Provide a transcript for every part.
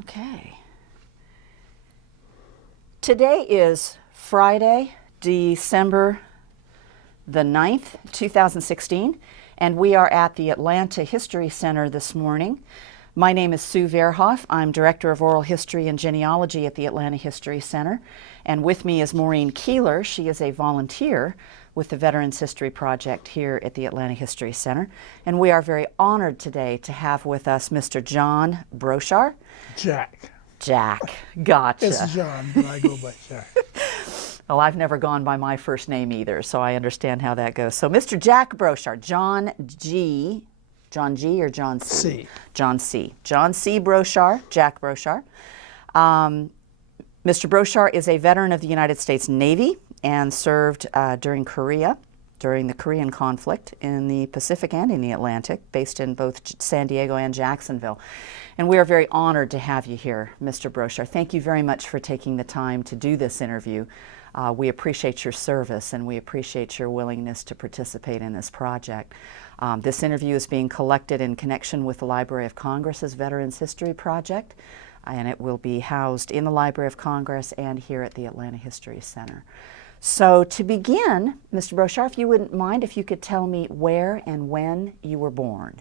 Okay. Today is Friday, December the 9th, 2016, and we are at the Atlanta History Center this morning. My name is Sue Verhoff. I'm Director of Oral History and Genealogy at the Atlanta History Center. And with me is Maureen Keeler. She is a volunteer with the Veterans History Project here at the Atlanta History Center. And we are very honored today to have with us Mr. John Broshar. Jack. Jack, gotcha. It's John, but I go by Jack. Well, I've never gone by my first name either, so I understand how that goes. So Mr. Jack Broshar, John G or John C? C. John C. John C. Broshar, Jack Broshar. Mr. Broshar is a veteran of the United States Navy and served during the Korean conflict in the Pacific and in the Atlantic, based in both San Diego and Jacksonville. And we are very honored to have you here, Mr. Broshar. Thank you very much for taking the time to do this interview. We appreciate your service and we appreciate your willingness to participate in this project. This interview is being collected in connection with the Library of Congress's Veterans History Project, and it will be housed in the Library of Congress and here at the Atlanta History Center. So to begin, Mr. Broshar, if you wouldn't mind, if you could tell me where and when you were born.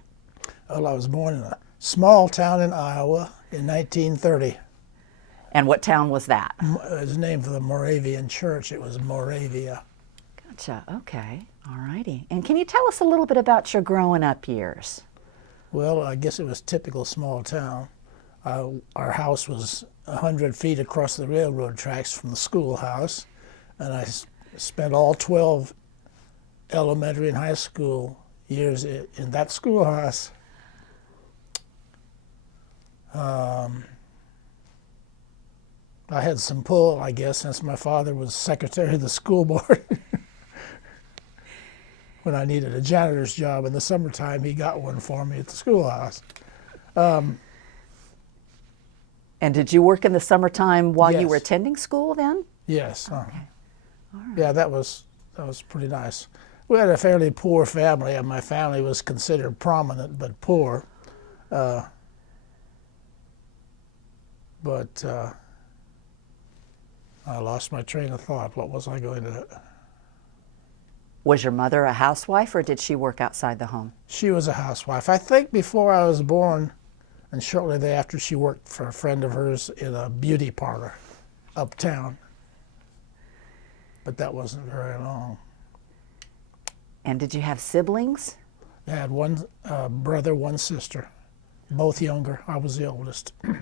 Well, I was born in a small town in Iowa in 1930. And what town was that? It was named for the Moravian church. It was Moravia. Gotcha. Okay. All righty. And can you tell us a little bit about your growing up years? Well, I guess it was typical small town. Our house was 100 feet across the railroad tracks from the schoolhouse, and I spent all 12 elementary and high school years in that schoolhouse. I had some pull, I guess, since my father was secretary of the school board. When I needed a janitor's job in the summertime, he got one for me at the schoolhouse. And did you work in the summertime while you were Yes. attending school then? Yes. Okay. All right. Yeah, that was pretty nice. We had a fairly poor family, and my family was considered prominent but poor. But I lost my train of thought. What was I going to... Was your mother a housewife or did she work outside the home? She was a housewife. I think before I was born, and shortly thereafter, she worked for a friend of hers in a beauty parlor uptown. But that wasn't very long. And did you have siblings? I had one brother, one sister, both younger. I was the oldest. Okay.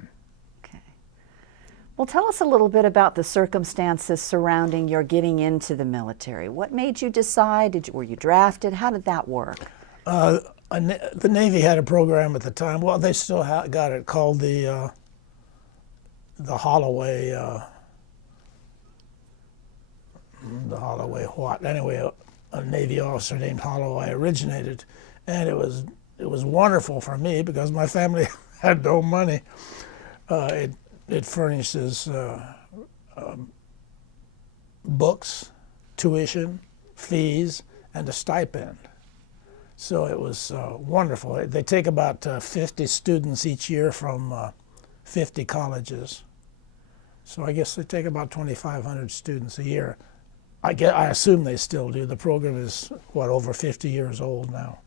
Well, tell us a little bit about the circumstances surrounding your getting into the military. What made you decide? Were you drafted? How did that work? The Navy had a program at the time. Well, they still got it, called the Holloway. The Holloway what? Anyway, a Navy officer named Holloway originated, and it was wonderful for me because my family had no money. It furnishes books, tuition, fees, and a stipend. So it was wonderful. They take about 50 students each year from 50 colleges. So I guess they take about 2,500 students a year. I assume they still do. The program is, over 50 years old now.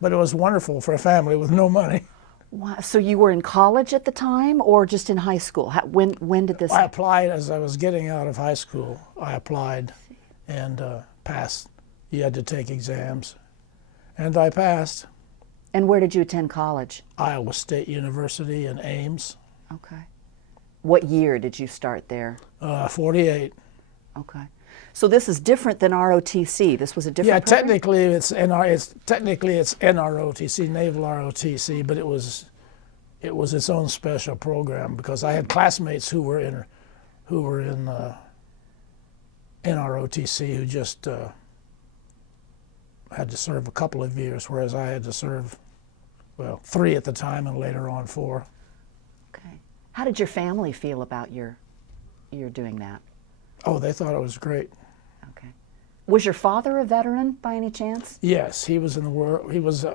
But it was wonderful for a family with no money. Wow. So you were in college at the time or just in high school? When did this I applied as I was getting out of high school. I applied and passed. You had to take exams. And I passed. And where did you attend college? Iowa State University in Ames. Okay. What year did you start there? 48. Okay. So this is different than ROTC. This was a different program? Technically it's NROTC, Naval ROTC, but it was its own special program because I had classmates who were in NROTC who just had to serve a couple of years, whereas I had to serve 3 at the time and later on 4. Okay. How did your family feel about your doing that? Oh, they thought it was great. Okay. Was your father a veteran by any chance? Yes, he was in the war. He was,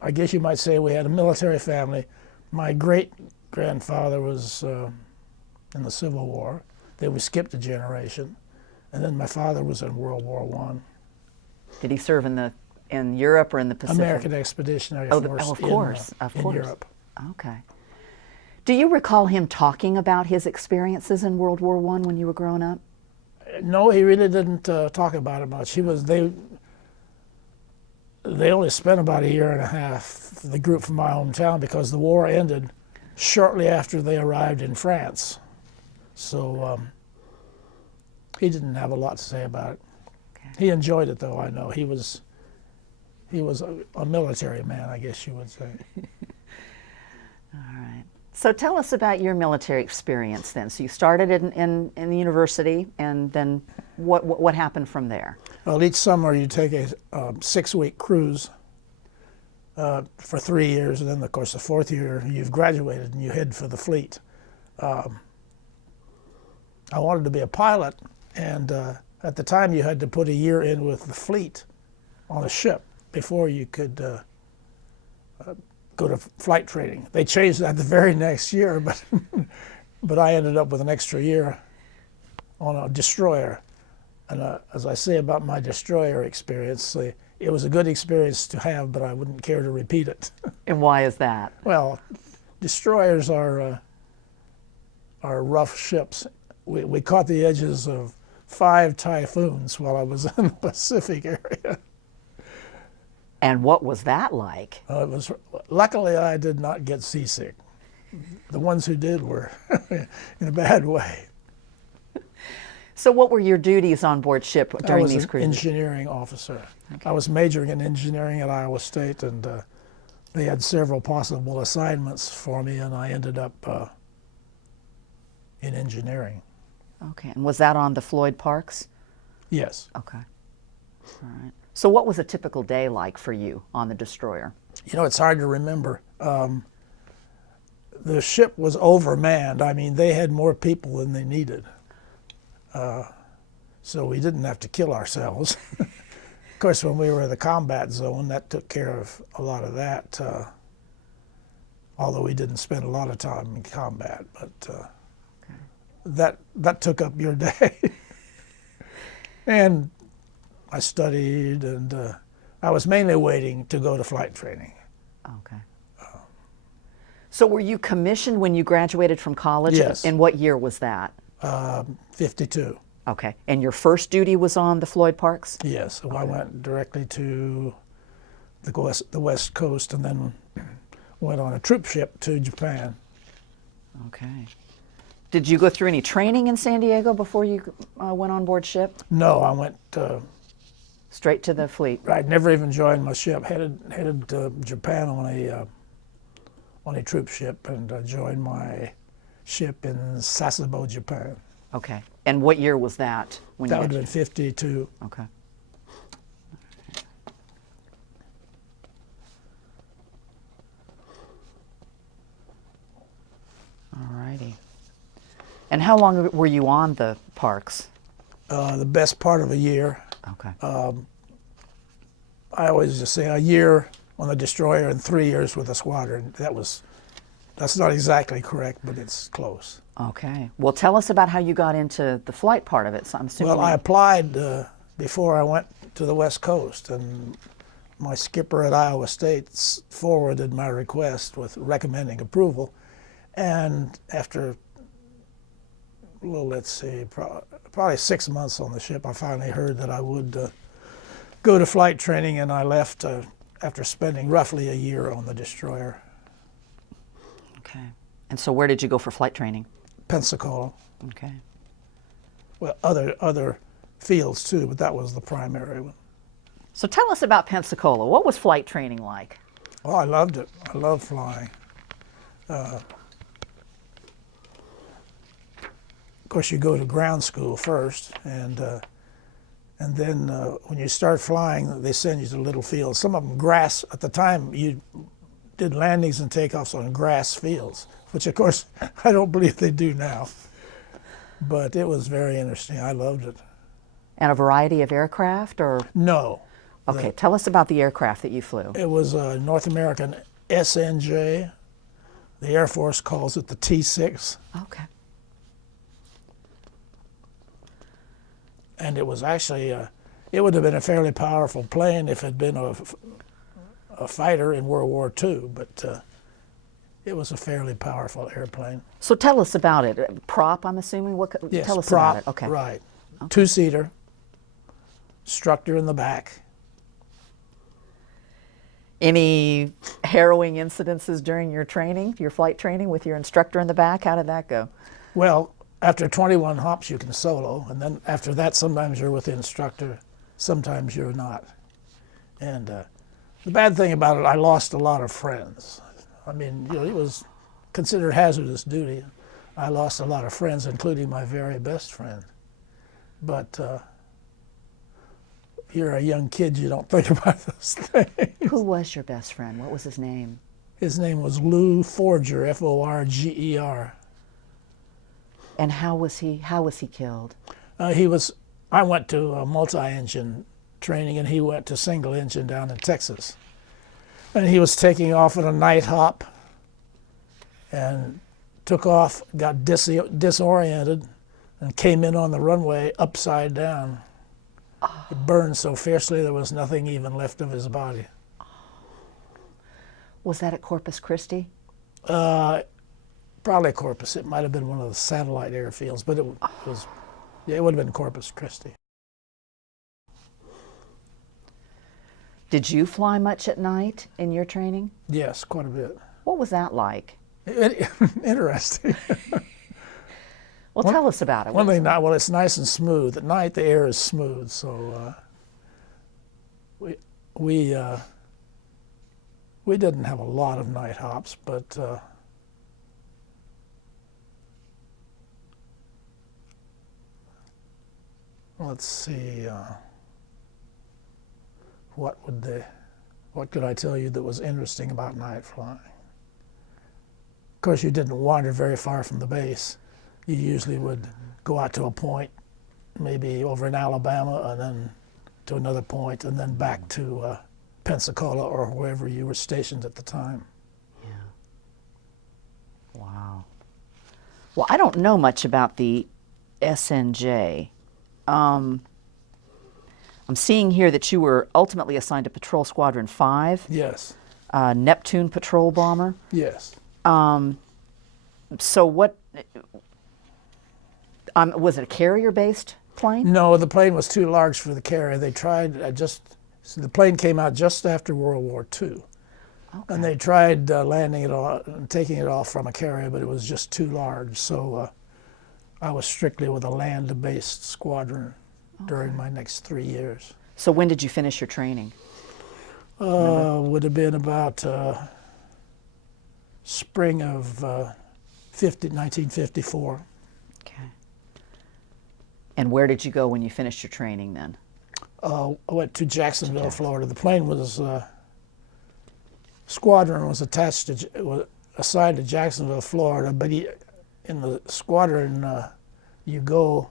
I guess you might say, we had a military family. My great grandfather was in the Civil War. Then we skipped a generation, and then my father was in World War I. Did he serve in Europe or in the Pacific? American Expeditionary Forces of course, in Europe. Okay. Do you recall him talking about his experiences in World War I when you were growing up? No, he really didn't talk about it much. They only spent about a year and a half, the group from my hometown, because the war ended shortly after they arrived in France. So he didn't have a lot to say about it. Okay. He enjoyed it, though, I know. He was a military man, I guess you would say. All right. So tell us about your military experience then. So you started in the university, and then what happened from there? Well, each summer you take a 6-week cruise for 3 years, and then, of course, the 4th year you've graduated and you head for the fleet. I wanted to be a pilot, and at the time you had to put a year in with the fleet on a ship before you could go to flight training. They changed that the very next year, but I ended up with an extra year on a destroyer. And as I say about my destroyer experience, it was a good experience to have, but I wouldn't care to repeat it. And why is that? Well, destroyers are rough ships. We caught the edges of 5 typhoons while I was in the Pacific area. And what was that like? Luckily, I did not get seasick. The ones who did were in a bad way. So what were your duties on board ship during these cruises? I was an engineering officer. Okay. I was majoring in engineering at Iowa State, and they had several possible assignments for me, and I ended up in engineering. Okay, and was that on the Floyd Parks? Yes. Okay, all right. So what was a typical day like for you on the destroyer? You know, it's hard to remember. The ship was overmanned. I mean, they had more people than they needed. So we didn't have to kill ourselves. Of course, when we were in the combat zone, that took care of a lot of that, although we didn't spend a lot of time in combat. But that took up your day. And I studied, and I was mainly waiting to go to flight training. Okay. So were you commissioned when you graduated from college? Yes. And what year was that? 52. Okay. And your first duty was on the Floyd Parks? Yes. So I went directly to the West Coast, and then went on a troop ship to Japan. Okay. Did you go through any training in San Diego before you went on board ship? No, I went straight to the fleet. I'd never even joined my ship. Headed to Japan on a troop ship, and joined my ship in Sasebo, Japan. Okay. And what year was that? When That would have been 52. Okay. All righty. And how long were you on the Parks? The best part of a year. Okay. I always just say a year on the destroyer and 3 years with the squadron. That's not exactly correct, but it's close. Okay. Well, tell us about how you got into the flight part of it. So I'm assuming. Well, I applied before I went to the West Coast, and my skipper at Iowa State forwarded my request with recommending approval. And after, well, let's see, probably 6 months on the ship, I finally heard that I would go to flight training, and I left after spending roughly a year on the destroyer. Okay. And so where did you go for flight training? Pensacola. Okay. Well, other fields too, but that was the primary one. So tell us about Pensacola. What was flight training like? Oh, I loved it. I love flying. Of course, you go to ground school first, and then when you start flying, they send you to little fields. Some of them grass. At the time, you did landings and takeoffs on grass fields, which of course I don't believe they do now. But it was very interesting. I loved it. And a variety of aircraft, or? No. Okay, tell us about the aircraft that you flew. It was a North American SNJ, The Air Force calls it the T-6. Okay. And it was actually, it would have been a fairly powerful plane if it had been a fighter in World War II, but it was a fairly powerful airplane. So tell us about it. Prop, I'm assuming? Yes, tell us prop, about it. Okay. right. Okay. Two-seater, instructor in the back. Any harrowing incidences during your training, your flight training with your instructor in the back? How did that go? Well, after 21 hops, you can solo, and then after that, sometimes you're with the instructor, sometimes you're not. And the bad thing about it, I lost a lot of friends. I mean, you know, it was considered hazardous duty. I lost a lot of friends, including my very best friend. But you're a young kid, you don't think about those things. Who was your best friend? What was his name? His name was Lou Forger, Forger. And how was he killed? I went to multi-engine training, and he went to single engine down in Texas. And he was taking off on a night hop and took off, got disoriented, and came in on the runway upside down. It burned so fiercely there was nothing even left of his body. Was that at Corpus Christi? Probably Corpus. It might have been one of the satellite airfields, but it would have been Corpus Christi. Did you fly much at night in your training? Yes, quite a bit. What was that like? Interesting. Well, tell us about it. One thing, well, it's nice and smooth. At night, the air is smooth, so we didn't have a lot of night hops, but let's see. What could I tell you that was interesting about night flying? Of course, you didn't wander very far from the base. You usually would go out to a point, maybe over in Alabama, and then to another point, and then back to Pensacola or wherever you were stationed at the time. Yeah. Wow. Well, I don't know much about the SNJ. I'm seeing here that you were ultimately assigned to Patrol Squadron 5. Yes. Neptune patrol bomber. Yes. So what, was it a carrier-based plane? No, the plane was too large for the carrier. They tried so the plane came out just after World War II. Okay. And they tried landing it off and taking it off from a carrier, but it was just too large. So I was strictly with a land-based squadron during my next 3 years. So when did you finish your training? Would have been about spring of 1954. Okay. And where did you go when you finished your training then? I went to Jacksonville, Florida. The plane was, Squadron was assigned to Jacksonville, Florida, but in the squadron, you go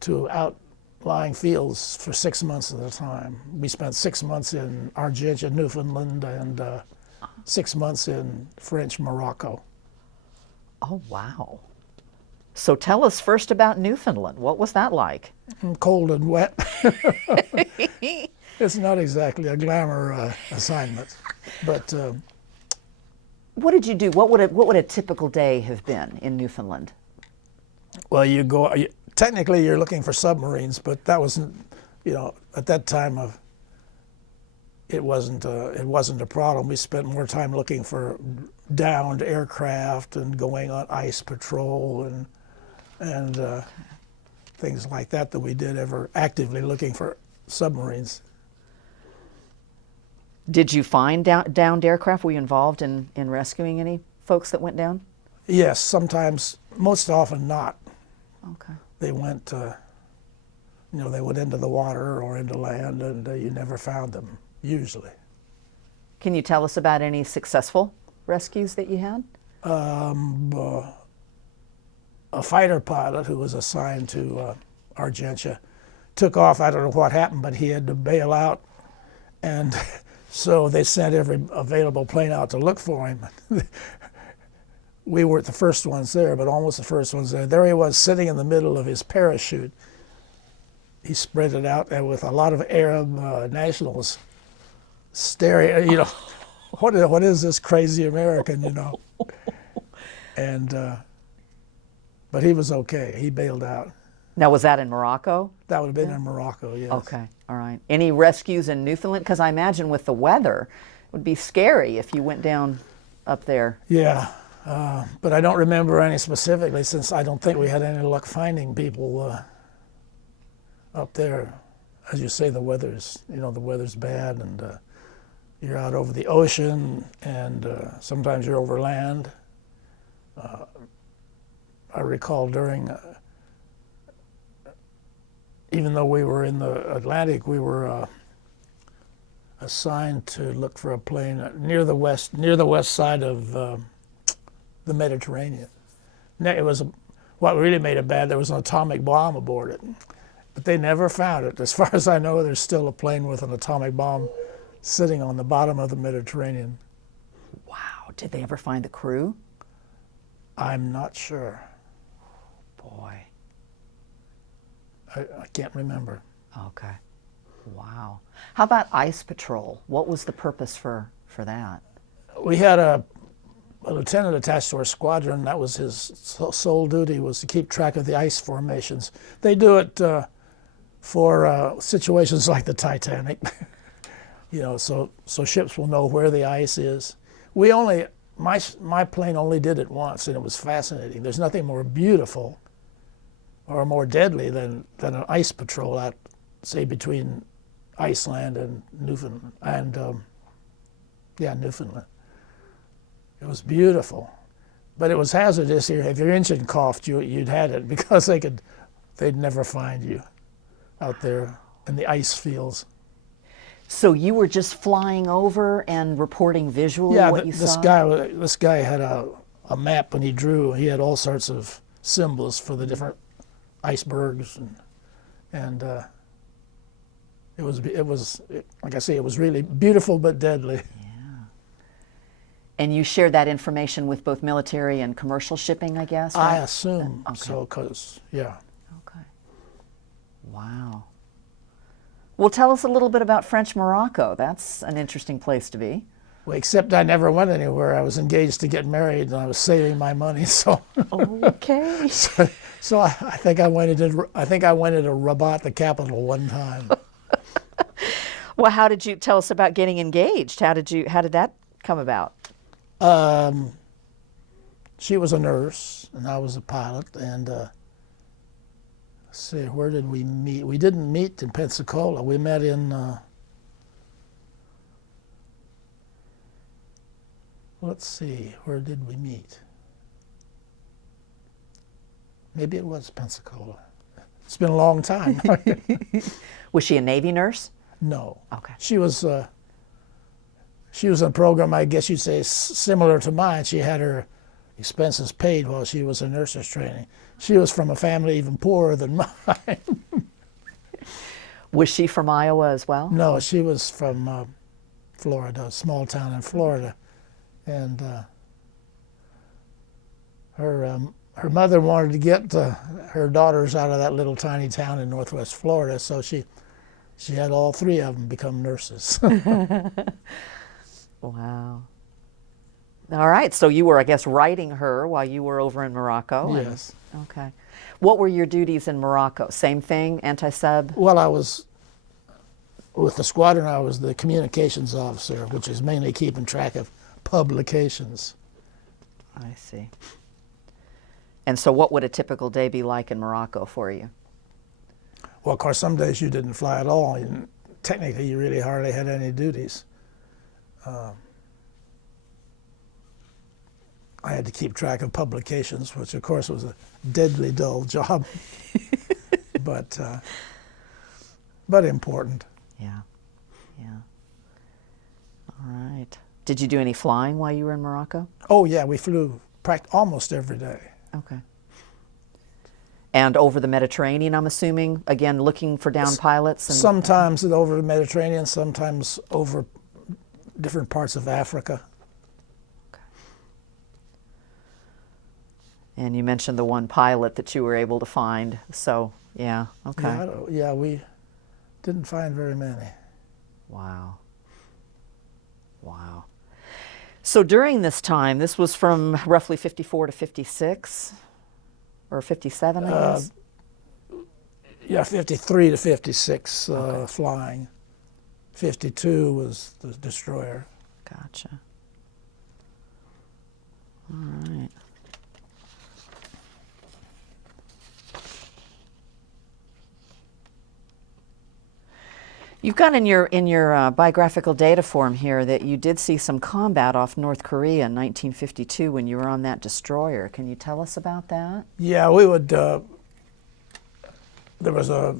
to outlying fields for 6 months at a time. We spent 6 months in Argentia, Newfoundland, and 6 months in French Morocco. Oh, wow. So tell us first about Newfoundland. What was that like? Cold and wet. It's not exactly a glamour assignment, but what did you do? What would a typical day have been in Newfoundland? well, technically you're looking for submarines, but that wasn't, at that time it wasn't a problem. We spent more time looking for downed aircraft and going on ice patrol and things like that we did ever actively looking for submarines. Did you find downed aircraft? Were you involved in rescuing any folks that went down? Yes, sometimes, most often not. Okay. They went, they went into the water or into land, and you never found them, usually. Can you tell us about any successful rescues that you had? A fighter pilot who was assigned to Argentia took off. I don't know what happened, but he had to bail out, and So they sent every available plane out to look for him. We weren't the first ones there, but almost the first ones there. There he was sitting in the middle of his parachute. He spread it out, and with a lot of Arab nationals staring, what is this crazy American, And, but he was okay. He bailed out. Now, was that in Morocco? That would have been in Morocco, yes. Okay, all right. Any rescues in Newfoundland? Because I imagine with the weather, it would be scary if you went down up there. Yeah, but I don't remember any specifically, since I don't think we had any luck finding people up there. As you say, the weather's bad, and you're out over the ocean, and sometimes you're over land. I recall during, even though we were in the Atlantic, we were assigned to look for a plane near the west side of the Mediterranean. It was what really made it bad. There was an atomic bomb aboard it, but they never found it. As far as I know, there's still a plane with an atomic bomb sitting on the bottom of the Mediterranean. Wow, did they ever find the crew? I'm not sure. Boy. I can't remember. Okay. Wow. How about ice patrol? What was the purpose for that? We had a lieutenant attached to our squadron. That was his sole duty, was to keep track of the ice formations. They do it for situations like the Titanic, so ships will know where the ice is. My plane only did it once, and it was fascinating. There's nothing more beautiful or more deadly than an ice patrol out, say, between Iceland and Newfoundland. Newfoundland. It was beautiful, but it was hazardous here. If your engine coughed, you'd had it, because they'd never find you out there in the ice fields. So you were just flying over and reporting visually what you saw? This guy had a map, and he had all sorts of symbols for the different icebergs, and it was like I say, it was really beautiful but deadly. Yeah. And you shared that information with both military and commercial shipping, I guess? I right? assume Okay. so, yeah. Okay. Wow. Well, tell us a little bit about French Morocco. That's an interesting place to be. Well, except I never went anywhere. I was engaged to get married, and I was saving my money. So, okay. so I think I went into Rabat, the capital, one time. Well, how did you tell us about getting engaged? How did that come about? She was a nurse, and I was a pilot. And let's see, where did we meet? We didn't meet in Pensacola. We met in. Let's see, where did we meet? Maybe it was Pensacola. It's been a long time. Was she a Navy nurse? No. Okay. She was in a program, I guess you'd say, similar to mine. She had her expenses paid while she was in nurses training. She was from a family even poorer than mine. Was she from Iowa as well? No, she was from Florida, a small town in Florida. And her mother wanted to get her daughters out of that little tiny town in northwest Florida, so she had all three of them become nurses. Wow. All right, so you were, I guess, writing her while you were over in Morocco? Yes. Okay. What were your duties in Morocco? Same thing, anti-sub? Well, I was, with the squadron, I was the communications officer, which is mainly keeping track of publications. I see. And so what would a typical day be like in Morocco for you? Well, of course, some days you didn't fly at all. Technically, you really hardly had any duties. I had to keep track of publications, which, of course, was a deadly dull job, but important. Yeah, yeah. All right. Did you do any flying while you were in Morocco? Oh, yeah, we flew almost every day. Okay. And over the Mediterranean, I'm assuming, again, looking for downed pilots? Sometimes over the Mediterranean, sometimes over different parts of Africa. And you mentioned the one pilot that you were able to find. So, yeah, okay. Yeah, we didn't find very many. Wow. Wow. So during this time, this was from roughly 54 to 56, or 57, I guess? Yeah, 53 to 56 flying. 52 was the destroyer. Gotcha. All right. You've got in your biographical data form here that you did see some combat off North Korea in 1952 when you were on that destroyer. Can you tell us about that? Yeah, we would. There was let's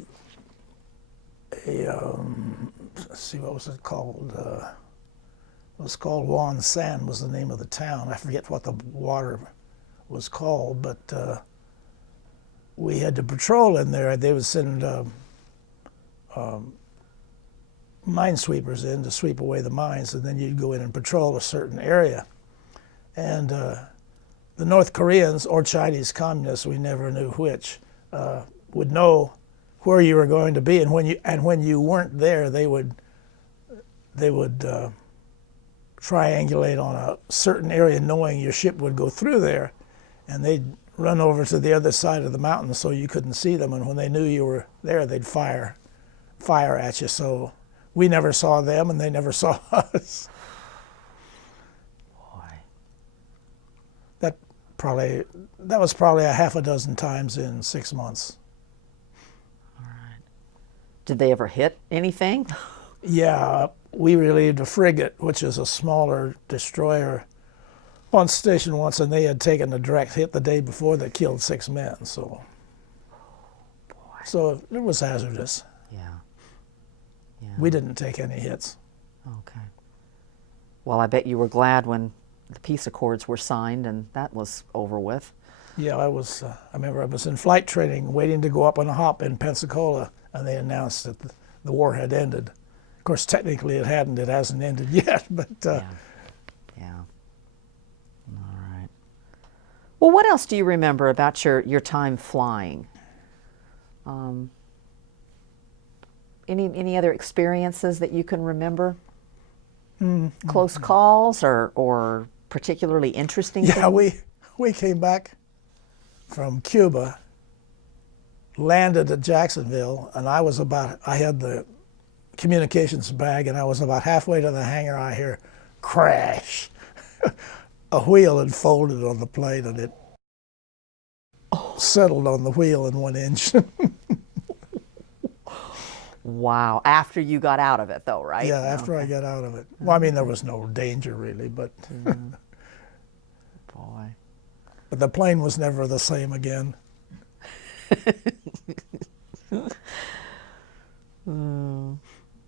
see, what was it called? It was called Wonsan was the name of the town. I forget what the water was called, but we had to patrol in there. They would send minesweepers in to sweep away the mines, and then you'd go in and patrol a certain area. And the North Koreans or Chinese communists, we never knew which, would know where you were going to be, and when you weren't there, they would triangulate on a certain area, knowing your ship would go through there, and they'd run over to the other side of the mountain so you couldn't see them. And when they knew you were there, they'd fire at you. So we never saw them, and they never saw us. Boy. That was probably a half a dozen times in 6 months. All right. Did they ever hit anything? Yeah, we relieved a frigate, which is a smaller destroyer, on station once, and they had taken a direct hit the day before that killed 6 men. So it was hazardous. Yeah. Yeah. We didn't take any hits. Okay. Well, I bet you were glad when the peace accords were signed and that was over with. Yeah, I remember I was in flight training waiting to go up on a hop in Pensacola, and they announced that the war had ended. Of course, technically it hadn't. It hasn't ended yet, but... Yeah. All right. Well, what else do you remember about your time flying? Any other experiences that you can remember? Close calls or particularly interesting things? Yeah, we came back from Cuba, landed at Jacksonville, and I had the communications bag, and I was about halfway to the hangar. I hear crash. A wheel had folded on the plane, and it settled on the wheel in one inch. Wow. After you got out of it, though, right? Yeah, after I got out of it. Well, I mean, there was no danger, really, but... Boy. But the plane was never the same again.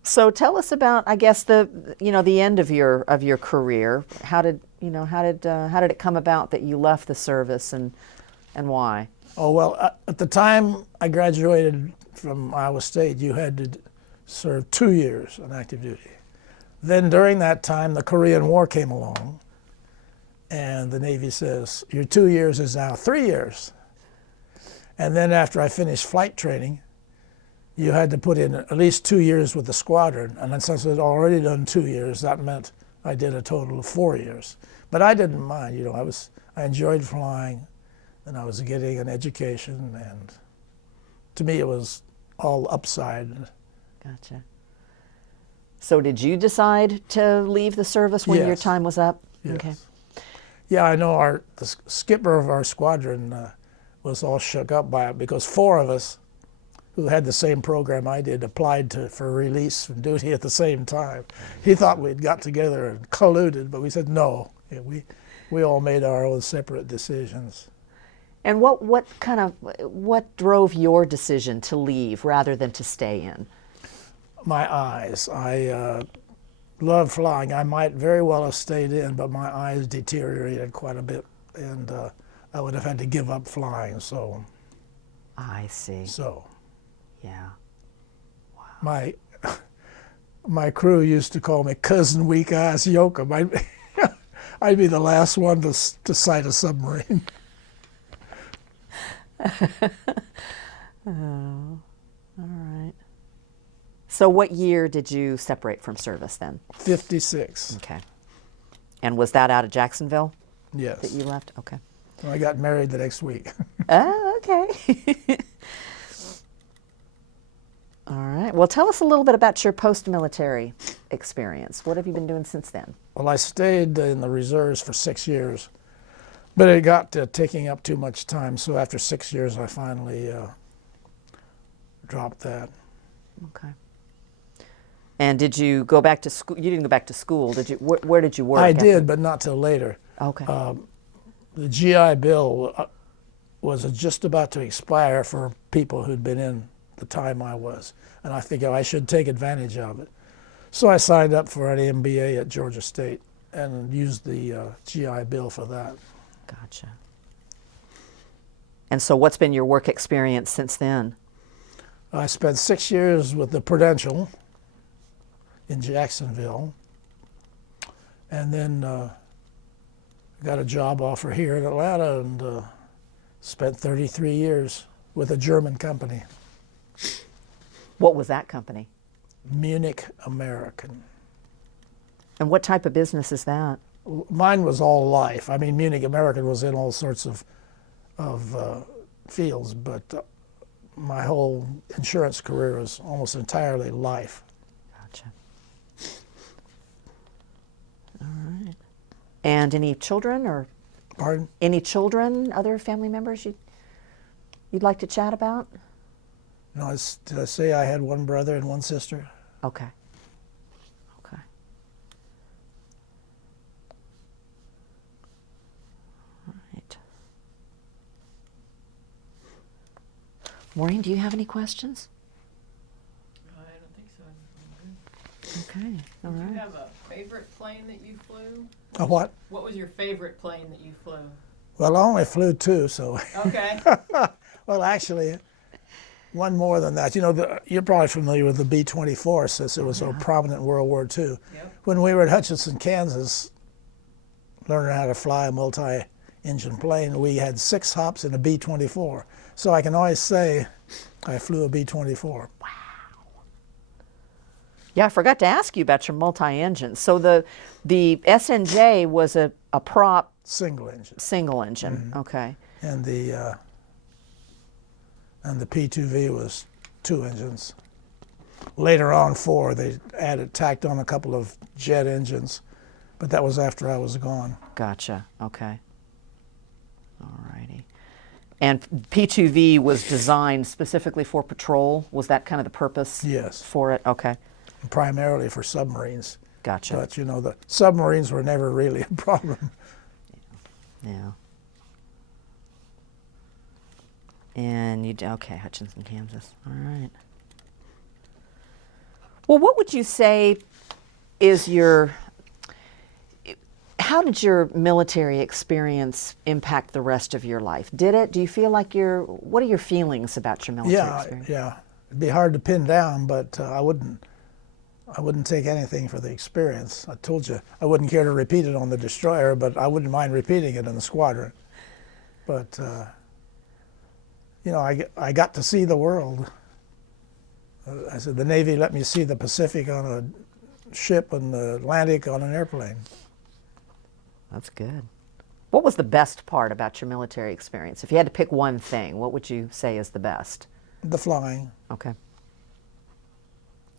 So tell us about, I guess, the end of your career. How did it come about that you left the service, and why? Oh, well, at the time I graduated from Iowa State, you had to serve 2 years on active duty. Then during that time, the Korean War came along, and the Navy says, your 2 years is now 3 years. And then after I finished flight training, you had to put in at least 2 years with the squadron. And then since I'd already done 2 years, that meant I did a total of 4 years. But I didn't mind, I enjoyed flying, and I was getting an education, and to me it was all upside. Gotcha. So did you decide to leave the service when your time was up? Yes. Okay. Yeah, I know the skipper of our squadron was all shook up by it, because 4 of us who had the same program I did applied for release from duty at the same time. He thought we'd got together and colluded, but we said no. Yeah, we all made our own separate decisions. And what drove your decision to leave rather than to stay in? My eyes. I love flying. I might very well have stayed in, but my eyes deteriorated quite a bit, and I would have had to give up flying. So. I see. So. Yeah. Wow. My crew used to call me Cousin Weak Ass Yoakum. I'd be the last one to sight a submarine. Oh, all right. So what year did you separate from service then? 56. Okay. And was that out of Jacksonville that Yes. you left? Okay. I got married the next week. Oh, okay. All right. Well, tell us a little bit about your post-military experience. What have you been doing since then? Well, I stayed in the reserves for 6 years, but it got to taking up too much time. So after 6 years, I finally dropped that. Okay. And did you go back to school? You didn't go back to school, did you? Where did you work? I after? did, but not till later. Okay. The GI Bill was just about to expire for people who'd been in the time I was, and I figured I should take advantage of it. So I signed up for an MBA at Georgia State and used the GI Bill for that. Gotcha. And so what's been your work experience since then? I spent 6 years with the Prudential in Jacksonville, and then got a job offer here in Atlanta, and spent 33 years with a German company, What was that company? Munich American. And what type of business is that? Mine was all life. I mean, Munich American was in all sorts of fields, but my whole insurance career was almost entirely life. Gotcha. All right. And any children or Pardon? any children, other family members you'd like to chat about? No, did I say I had one brother and one sister? Okay. Okay. All right. Maureen, do you have any questions? I don't think so. Okay. All Did you right. have a favorite plane that you flew? A what? What was your favorite plane that you flew? Well, I only flew two, so. Okay. Well, actually, one more than that. You know, you're probably familiar with the B-24 since it was so prominent in World War II. Yep. When we were at Hutchinson, Kansas, learning how to fly a multi-engine plane, we had 6 hops in a B-24. So I can always say I flew a B-24. Yeah, I forgot to ask you about your multi-engine. So the SNJ was a prop Single engine. single engine. Okay. And the P2V was 2 engines. Later on, 4. They tacked on a couple of jet engines, but that was after I was gone. Gotcha. Okay. All righty. And P2V was designed specifically for patrol? Was that kind of the purpose Yes. for it? Okay. Primarily for submarines. Gotcha. But, you know, the submarines were never really a problem. Yeah. And okay, Hutchinson, Kansas. All right. Well, what would you say is how did your military experience impact the rest of your life? Did it? Do you feel like what are your feelings about your military experience? Yeah. It'd be hard to pin down, but I wouldn't take anything for the experience. I told you I wouldn't care to repeat it on the destroyer, but I wouldn't mind repeating it in the squadron. But you know, I got to see the world. I said the Navy let me see the Pacific on a ship and the Atlantic on an airplane. That's good. What was the best part about your military experience? If you had to pick one thing, what would you say is the best? The flying. Okay.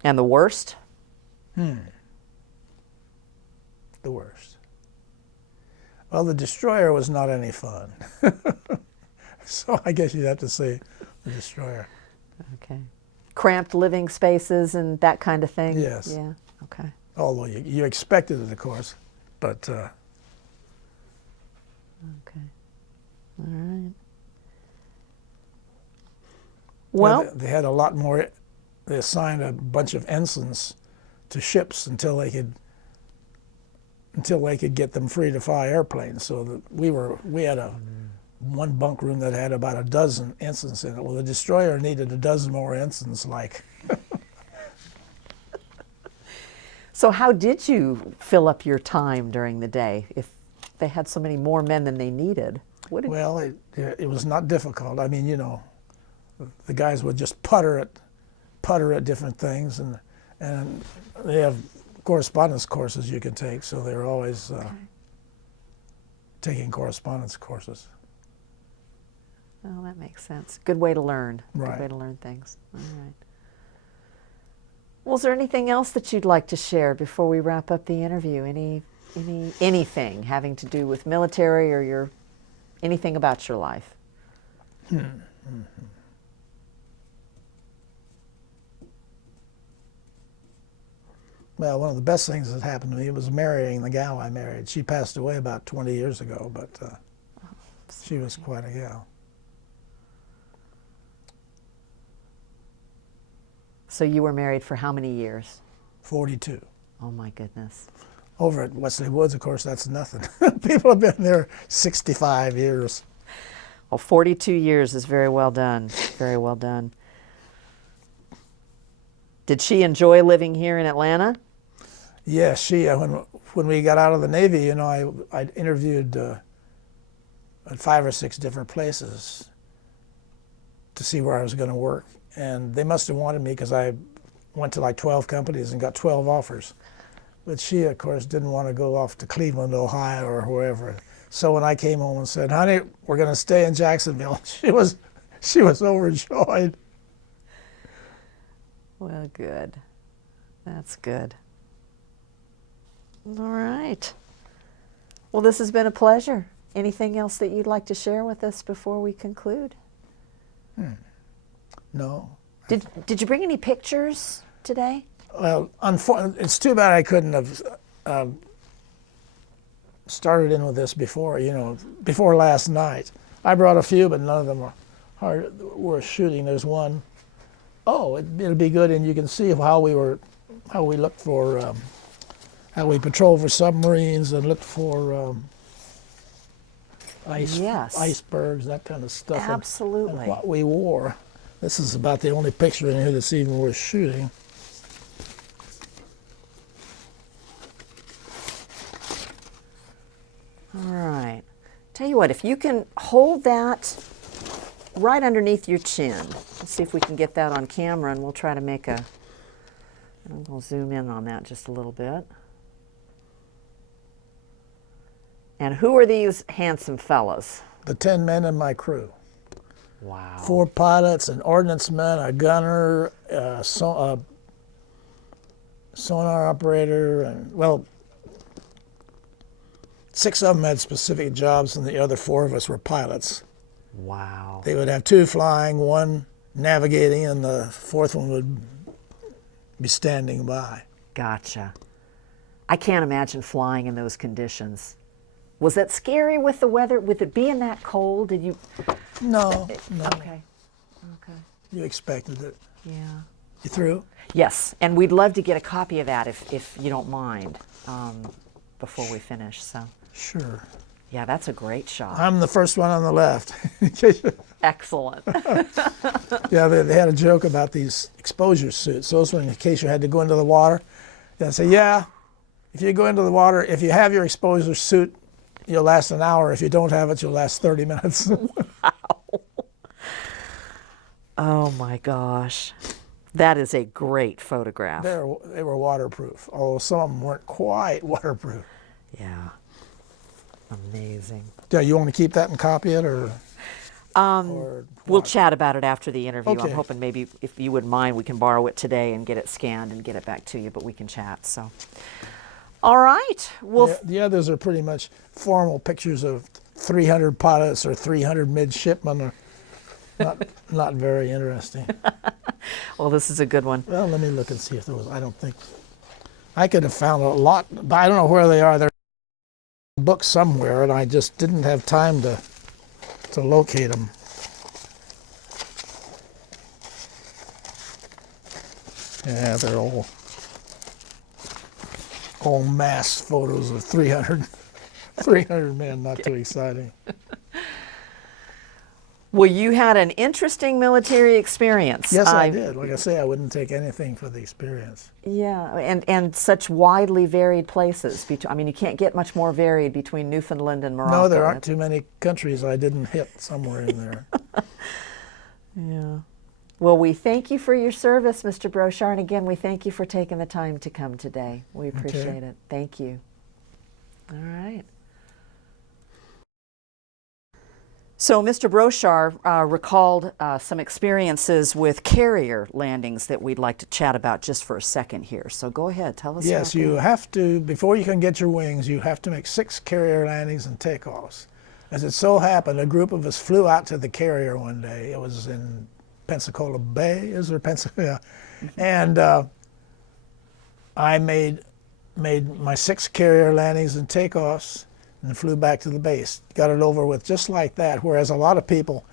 And the worst? The worst. Well, the destroyer was not any fun. So I guess you'd have to say the destroyer. Okay. Cramped living spaces and that kind of thing? Yes. Yeah, okay. Although you expected it, of course, but Okay. All right. Well, they had a lot more. They assigned a bunch of ensigns to ships until they could get them free to fly airplanes. So that we had one bunk room that had about a dozen ensigns in it. Well, the destroyer needed a dozen more ensigns, like. So how did you fill up your time during the day if they had so many more men than they needed? What did, Well, it was not difficult. I mean, you know, the guys would just putter at different things, and they have correspondence courses you can take, so they're always taking correspondence courses. oh, that makes sense. Good way to learn. Right. Good way to learn things. All right. Well, is there anything else that you'd like to share before we wrap up the interview? Anything having to do with military or anything about your life? Well, one of the best things that happened to me was marrying the gal I married. She passed away about 20 years ago, but she was quite a gal. So you were married for how many years? 42. Oh my goodness. Over at Wesley Woods, of course, that's nothing. People have been there 65 years. Well, 42 years is very well done. Very well done. Did she enjoy living here in Atlanta? Yes, she. When we got out of the Navy, you know, I interviewed at 5 or 6 different places to see where I was going to work, and they must have wanted me because I went to like 12 companies and got 12 offers. But she, of course, didn't want to go off to Cleveland, Ohio, or wherever. So when I came home and said, "Honey, we're going to stay in Jacksonville," she was overjoyed. Well, good. That's good. All right. Well, this has been a pleasure. Anything else that you'd like to share with us before we conclude? No. Did you bring any pictures today? Well, it's too bad I couldn't have started in with this before, you know, before last night. I brought a few, but none of them are worth shooting. There's one. Oh, it'll be good, and you can see how we looked for, how we patrolled for submarines and looked for Yes. icebergs, that kind of stuff. Absolutely. And what we wore. This is about the only picture in here that's even worth shooting. All right. Tell you what, if you can hold that right underneath your chin. Let's see if we can get that on camera, and we'll try to make a, and we'll zoom in on that just a little bit. And who are these handsome fellas? The 10 men in my crew. Wow. 4 pilots, an ordnance man, a gunner, a sonar operator, and, well, 6 of them had specific jobs, and the other 4 of us were pilots. Wow. They would have 2 flying, 1 navigating, and the 4th one would be standing by. Gotcha. I can't imagine flying in those conditions. Was that scary with the weather? With it being that cold? Did you? No. Okay. Okay. You expected it. Yeah. You through? Yes, and we'd love to get a copy of that if you don't mind before we finish. So. Sure. Yeah, that's a great shot. I'm the first one on the left. Excellent. Yeah, they had a joke about these exposure suits. Those were in case you had to go into the water. They'd say, yeah, if you go into the water, if you have your exposure suit, you'll last an hour. If you don't have it, you'll last 30 minutes. Oh my gosh. That is a great photograph. They were waterproof, although some of them weren't quite waterproof. Yeah. Amazing. Yeah, you want to keep that and copy it, or We'll what? chat about it after the interview. Okay. I'm hoping maybe if you wouldn't mind, we can borrow it today and get it scanned and get it back to you, but we can chat. So, all right. Well, The others are pretty much formal pictures of 300 pilots or 300 midshipmen. Are not very interesting. well, this is a good one. Well, let me look and see if there was. I don't think I could have found a lot, but I don't know where they are. They're in a book somewhere, and I just didn't have time to locate them. Yeah, they're all mass photos of 300 men. Not too exciting. Well, you had an interesting military experience. Yes, I did. Like I say, I wouldn't take anything for the experience. Yeah, and such widely varied places. I mean, you can't get much more varied between Newfoundland and Morocco. No, there aren't too many countries I didn't hit somewhere in there. Yeah. Well, we thank you for your service, Mr. Broshar, and again, we thank you for taking the time to come today. We appreciate it. Thank you. All right. So Mr. Broshar recalled some experiences with carrier landings that we'd like to chat about just for a second here. So go ahead, tell us. Yes, you have to, before you can get your wings, you have to make 6 carrier landings and takeoffs. As it so happened, a group of us flew out to the carrier one day. It was in Pensacola Bay, is there Pensacola? And I made my 6 carrier landings and takeoffs and flew back to the base. Got it over with just like that, whereas a lot of people,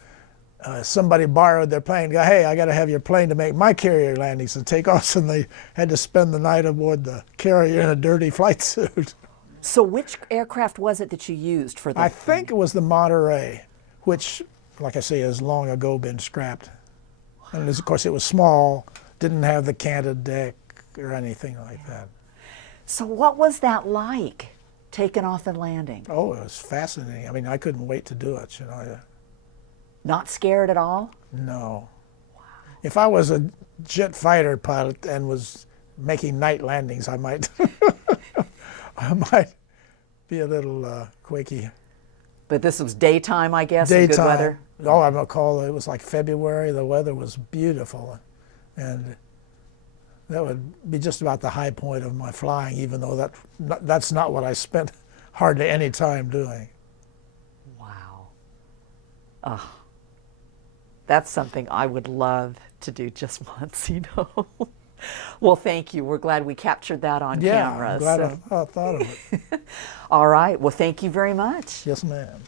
somebody borrowed their plane, go, hey, I got to have your plane to make my carrier landings and takeoffs, and they had to spend the night aboard the carrier in a dirty flight suit. So which aircraft was it that you used for that? I think it was the Monterey, which, like I say, has long ago been scrapped. And of course it was small, didn't have the canted deck or anything like that. So what was that like, taking off and landing? Oh, it was fascinating. I mean, I couldn't wait to do it, you know. Not scared at all? No. Wow. If I was a jet fighter pilot and was making night landings, I might, I might be a little quaky. But this was daytime, I guess, Daytime. and good weather? Oh, I recall it was like February. The weather was beautiful. And that would be just about the high point of my flying, even though that's not what I spent hardly any time doing. Wow. Oh, that's something I would love to do just once, you know. Well, thank you. We're glad we captured that on camera. I'm glad I thought of it. All right. Well, thank you very much. Yes, ma'am.